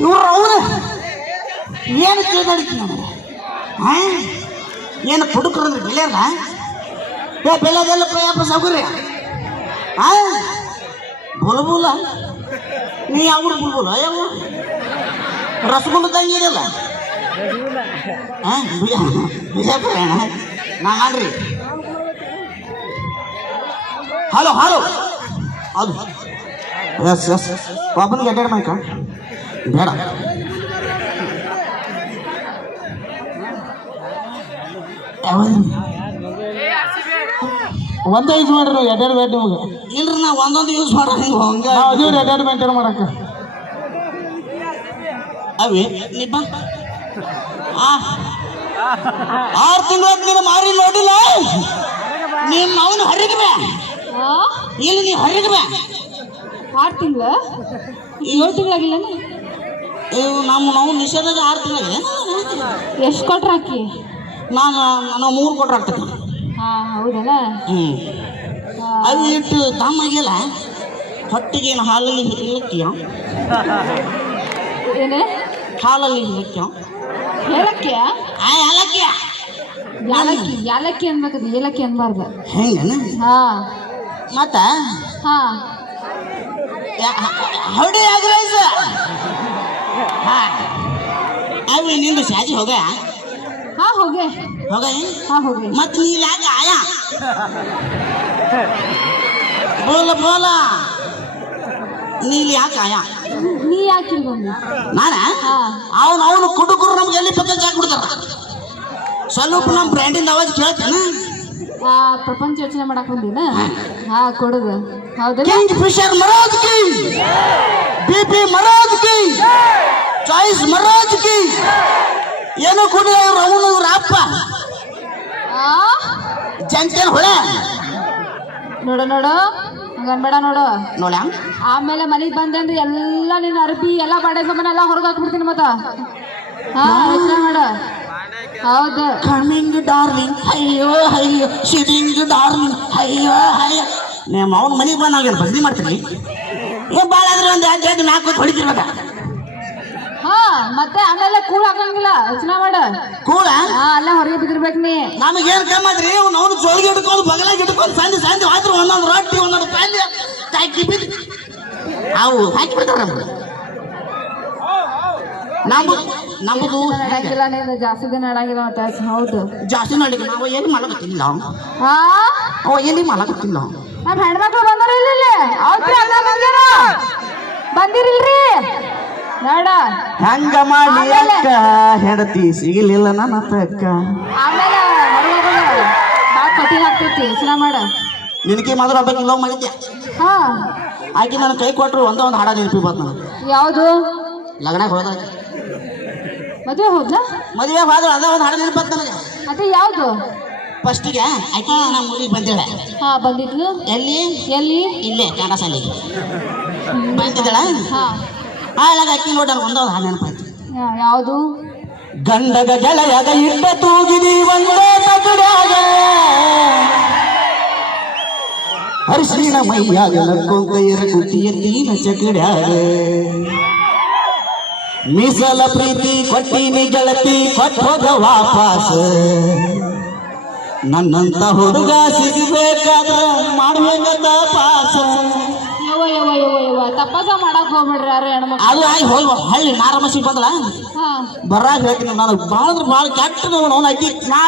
ಇವ್ರು ಅವ್ರು ಏನು ತಿಳ್ದಾಡಿತ್ತು ನನಗೆ ಹಾ ಏನು ಪುಡುಕ್ರಂದ್ರೆ ಬೆಳೆಯಲ್ಲ ಏ ಬೆಳೆದೆಲ್ಲ ಪ್ರಯಾಪ ಸೌಕರ್ಯ ಹಾ ಬುಲಬುಲ ನೀ ಯಾವ ಬುಲ್ಬುಲ ಯಾವ ರಸಗುಲ್ಲ ತಂಗಿರಲ್ಲ ಹಾಂ ಬಿಜಾಪುರ ನಾ ಮಾಡ್ರಿ. Hello hello. ಅದು. Yes yes. ಪಾಪನ್ ಅಡ್ಡಾಡ್ ಮಾಡ್ಕ ಬೇಡ. ಒಂದೇ ಯೂಸ್ ಮಾಡ್ರಿ ಎರಡೆರಡು ಬೇಡ ನಿಮಗೆ. ಇಲ್ರಿ ನಾ ಒಂದೊಂದು ಯೂಸ್ ಮಾಡೋ ಹಂಗೆ ಅದೀವ್ರಿ ಎರಡೆರಡು ಮೇಂಟೈನ್ ಮಾಡಕ್ಕೆ. ಅವಿ ನಿಬ್ಬ ಆ. ಆರು ತಿಂಗಳ ನೀನು ಮಾರಿ ನೋಡಿಲ್ಲ? ನಿಮ್ಮ ಅವನು ಹರಿಗಬೇ ಇಲ್ಲಿ ನೀ ಹರಿಗಬೇ ಆರು ತಿಂಗಳ? ಏಳು ತಿಂಗಳಾಗಿಲ್ಲ ಇವು ನಮ್ಮ ನಾವು ನಿಷೇಧಾಗ ಆರು ತಿಂಗಳಿಗೆ ಎಷ್ಟು ಕೊಟ್ರ ಹಾಕಿ? ನಾನು ನಾವು ಮೂರು ಕೊಟ್ರ ಹಾಕ್ತೇನೆ. ಹಾ ಹೌದಲ್ಲ? ಹ್ಞೂ ಅದು ಇಟ್ಟು ತಮ್ಮಾಗಿಲ್ಲ ಹೊಟ್ಟಿಗೆ ಏನು ಹಾಲಲ್ಲಿ ಇಲ್ಲಕ್ಕಿಯ ಏನೇ? ಹಾಲಲ್ಲಿ ಇಲ್ಲಕ್ಕಿಯ ಏಲಕ್ಕಿ ಆ ಏಲಕ್ಕಿಯ ಯಾಲಕ್ಕಿ ಯಾಲಕ್ಕಿ ಅನ್ಬೇಕದು ಏಲಕ್ಕಿ ಅನ್ಬಾರ್ದು. ಹೆಂಗನ? ಹಾ. ಮತ್ತ? ಹಾ. ಹೌಡಿ ಅಗ್ರೈಸ್. ಹಾ. ಅವಿ ನಿಂದು ಶಾದಿ ಹೋಗ? ಹಾ ಹೋಗೆ. ಹೋಗ? ಹಾ ಹೋಗೆ. ಮತ್ ನೀ ಯಾಕ ಆಯ? ಬೋಲ ಬೋಲ. ನೀಲ್ ಯಾಕೆ ಆಯ? ನೀ ಯಾಕೆ ನಾನ? ಅವನು ಅವನು ಕುಡುಕರು ನಮ್ಗೆ ಎಲ್ಲಿ ಪ್ರಪಂಚ ಹಾಕ್ಬಿಡ್ತಾರ ಸ್ವಲ್ಪ ನಮ್ಮ ಬ್ರ್ಯಾಂಡಿನ ಅವಾಜ್ ಕೇಳ್ತಾನ? ಆ ಪ್ರಪಂಚ ಯೋಚನೆ ಮಾಡಕ್ ಬಂದಿನ? ಹಾ ಕೊಡುದು ಹೌದು ಕಿಂಗ್ ಫಿಶರ್ ಮರಾಜ್ ಕಿ. ಬಿ ಪಿ ಮರಾಜ್ ಕಿ. ಚಾಯ್ಸ್ ಮರಾಜ್ ಕಿ. ಏನು ಕುಡಿ ಅವ್ರು ಅವನು ಇವ್ರ ಅಪ್ಪ? ಆ? ಜಂತೇನ್ ಹೊಳೆ? ನೋಡು ನೋಡು. ಹಂಗನ್ಬೇಡ ನೋಡು. ನೋಡ ಆಮೇಲೆ ಮನೆಗೆ ಬಂದೆ ಅಂದ್ರೆ ಎಲ್ಲ ನಿನ್ನ ಅರ್ಬಿ ಎಲ್ಲ ಬಾಡೆ ಸಾಮಾನ ಎಲ್ಲ ಹೊರಗೆ ಹಾಕ್ಬಿಡ್ತೀನಿ ಮತ್ತ. ಹಾ ಯೋಚನೆ ಮಾಡ ಹೌದು. ಕಮಿಂಗ್ ಡಾರ್ಲಿಂಗ್ ಅಯ್ಯೋ ಅಯ್ಯೋ ಸಿಟಿಂಗ್ ಡಾರ್ಲಿಂಗ್ ಅಯ್ಯೋ ಅಯ್ಯೋ. ನಿಮ್ಮ ಅವ್ನ ಮನೆಗೆ ಬಂದಾಗ ಬದಲಿ ಮಾಡ್ತೀನಿ ಏ ಭಾಳ ಆದ್ರೆ ಒಂದು ಎರಡು ಎರಡು ನಾಲ್ಕು ಹೊಡಿತಿರ್ಬೇಕ. ಹಾ ಮತ್ತೆ ಆಮೇಲೆ ಕೂಳ ಹಾಕಂಗಿಲ್ಲ. ಯೋಚನೆ ಮಾಡ. ಕೂಳ? ಹಾ ಅಲ್ಲೇ ಹೊರಗೆ ಬಿದ್ದಿರ್ಬೇಕು ನೀ. ನಮಗೇನು ಕಮ್ಮದ್ರಿ ಅವ್ನು ಅವ್ನು ಜೋಳಿಗೆ ಹಿಡ್ಕೊಂಡು ಬಗಲಾಗ ಇಟ್ಕೊಂಡು ಸಂಜೆ ಸಂಜೆ ಆದ್ರೆ ಒಂದೊಂದು ರೊಟ್ಟಿ ಅವು ಹಾಕಿ ನಮ್ಗೆ. ನಮ್ದು ನಡಂಗಿಲ್ಲ ನೀನು ಜಾಸ್ತಿ ದಿನ ನಡಂಗಿಲ್ಲ ಮತ್ತೆ. ಹೌದು. ಜಾಸ್ತಿ ನಡಿಗೆ ನಾವು ಏನು ಮಾಡಕತ್ತಿಲ್ಲ ಹಾ ಅವ ಎಲ್ಲಿ ಮಾಡಕತ್ತಿಲ್ಲ ನಮ್ಮ ಹೆಣ್ಮಕ್ಳು ಬಂದಾರ ಇಲ್ಲ ಇಲ್ಲಿ. ಹೌದ್ರಿ ಅಣ್ಣ ಬಂದಾರ? ಬಂದಿರಿಲ್ರಿ? ನೋಡ ಹೆಂಗ ಮಾಡಿ ಅಕ್ಕ ಹೆಂಡತಿ ಸಿಗಲಿಲ್ಲ ನನ್ನ ಅಕ್ಕ ಆಮೇಲೆ ಹೊರಗೆ ಭಾಳ ಕಠಿಣ ಆಗ್ತೈತಿ. ಯೋಚನೆ ಮಾಡ. ನಿನಗೆ ಮಾತ್ರ ಒಬ್ಬಕ್ಕೆ ಲವ್ ಮಾಡಿದ್ದೆ ಹಾ. ಆಕೆ ನನ್ನ ಕೈ ಕೊಟ್ಟರು ಒಂದೇ ಒಂದು ಹಾಡ ನೆನಪಿ ಬಂತು ನನಗೆ. ಯಾವುದು? ಲಗ್ನ ಹೋದ ಮದುವೆ ಹೋದ್ಲಾ? ಮದುವೆ ಹೋದ್ರೆ ಅದೇ ಒಂದು ಹಾಡ ನೆನಪು ಬಂತು ನನಗೆ. ಅದೇ ಯಾವುದು? ಫಸ್ಟಿಗೆ ಆಕೆ ನಮ್ಮ ಊರಿಗೆ ಬಂದಿಳೆ ಹಾ ಬಂದಿದ್ಲು. ಎಲ್ಲಿ? ಎಲ್ಲಿ? ಇಲ್ಲೇ ಶಾಲೆಗೆ ಬಂದಿದ್ದಳ? ಹಾ. ಆ ಆಕೆ ಆಕಿ ನನಗೆ ಒಂದೇ ಒಂದು ಹಾಡು ನೆನಪಾಯ್ತು ಯಾವುದು? ಗಂಡಗ ಗೆಳೆಯಗ ಇಟ್ಟ ತೂಗಿದಿ ಒಂದೇ ತಗಡ್ಯಾಗ. ಹರಿಶಿನ ಮೈಯಾಗ ನಕ್ಕೊಂತ ಎರಗುತ್ತಿ ಎತ್ತಿನ ಚಕಡ್ಯಾಗ. ಮೀಸಲ ಪ್ರೀತಿ ಕೊಟ್ಟಿನಿ ಗೆಳತಿ ಕೊಟ್ಟೋಗ ವಾಪಸ್. ನನ್ನಂತ ಹುಡುಗ ಸಿಗಬೇಕಾದ ಮಾಡ್ಬೇಕಂತ ಪಾಸ. ಯವ್ವ ಯವ್ವ ಯವ್ವ ಯವ್ವ ತಪ್ಪಾಗ ಮಾಡಕ್ ಹೋಗ್ಬೇಡ್ರಿ ಯಾರು ಹೆಣ್ಮಕ್ಳು. ಅದು ಆಗಿ ಹೋಗಿ ಹಳ್ಳಿ ನಾರಮಸಿ ಬಂದಳ ಬರಾಗ ಹೇಳ್ತೀನಿ ನನಗೆ ಭಾಳ ಅಂದ್ರೆ ಭಾಳ ಕೆಟ್ಟ ನೋವು ಐತಿ ನಾ